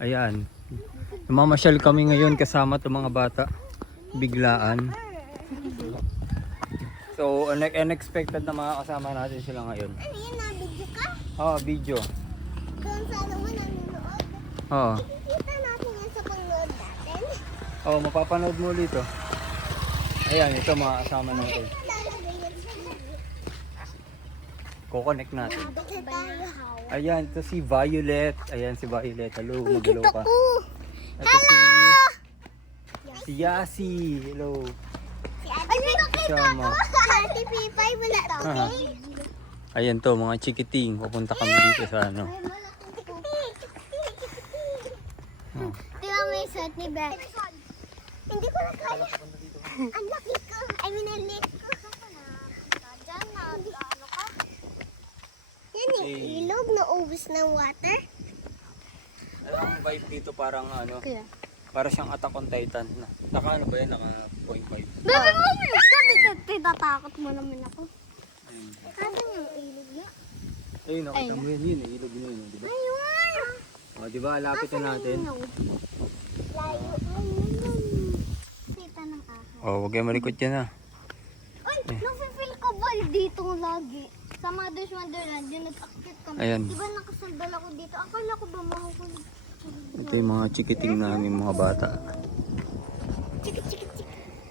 Ayan. Mamasyal kami ngayon kasama itong mga bata. Biglaan. So, unexpected na makakasama natin sila ngayon. Ano yun, na-video ka? Oo, video. Kung saan naman nanonood. Oo. Kita natin yan sa panood natin. Oo, mapapanood mo ulit ito. Ayan, ito makakasama natin. Lalagay yan sa video. Kukonect natin. Kasi tayo how. Ayan, ito si Violet. Ayan si Violet. Hello, mag-hello ka. Ito si Yasi. Hello. Si Ate Pipay. Sama. Si Ate Pipay, wala to. Aha. Ayan to, mga chikiting. Pupunta kami dito sa ano. Oh. Di ba may suot ni Beck? Hindi ko na kaya. Ang laki ko. I mean, ang lit ko. Diyan na, ano ka? Yan yung ilog na ubos ng water. Ang vibe dito parang ano, Kaya? para siyang Attack on Titan. Naka ano ba yan? Naka 0.5. Baby mo, titatakot mo naman ako. Kasi yung ilog niya. Ayun, nakita mo yun. Yun, ilog nyo yun. Diba? Ayun! O, diba? Lapit na natin. Layo. Ayun. Kita ng ahas. O, huwag kayo malikot yan ha. Ay, nafe-feel ko ba dito lagi? Sa Mother's Wonderland, yung nag-akit kami. Ayan. Diba nakasandal ako dito? Akala ko ba mahuhulog? Ito yung mga chikiting namin mga bata. Chiki, chiki, chiki.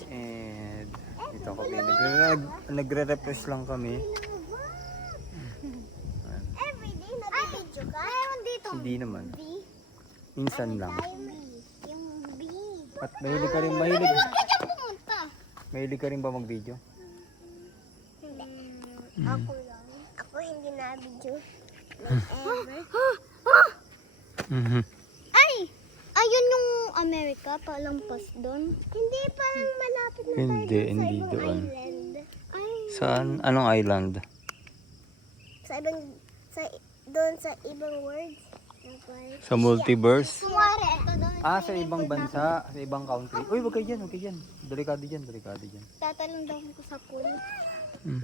And dito kami. Nagre-refresh lang kami. Everyday, nabibidyo ka? Meron dito. Hindi naman. B. Minsan lang. Yung B. At mahilig ka rin, Baby, huwag ka dyan pumunta. mahilig ka rin ba mag-video? Hindi. Ako lang. Ako hindi na-video. Ever. Mhm. Ay! Ayun yung America, palampas doon. Hindi, parang malapit na tayo Hindi, dun sa hindi ibang doon. island. Ay, Saan? Anong island? sa ibang, doon sa ibang words. Sa multiverse? Kumari, ito doon. Ah, sa ibang bansa, sa ibang country. Uy, wag kayo dyan, wag kayo dyan. Delikado dyan, delikado dyan. Tatalong daw ko sa pool. Hmm.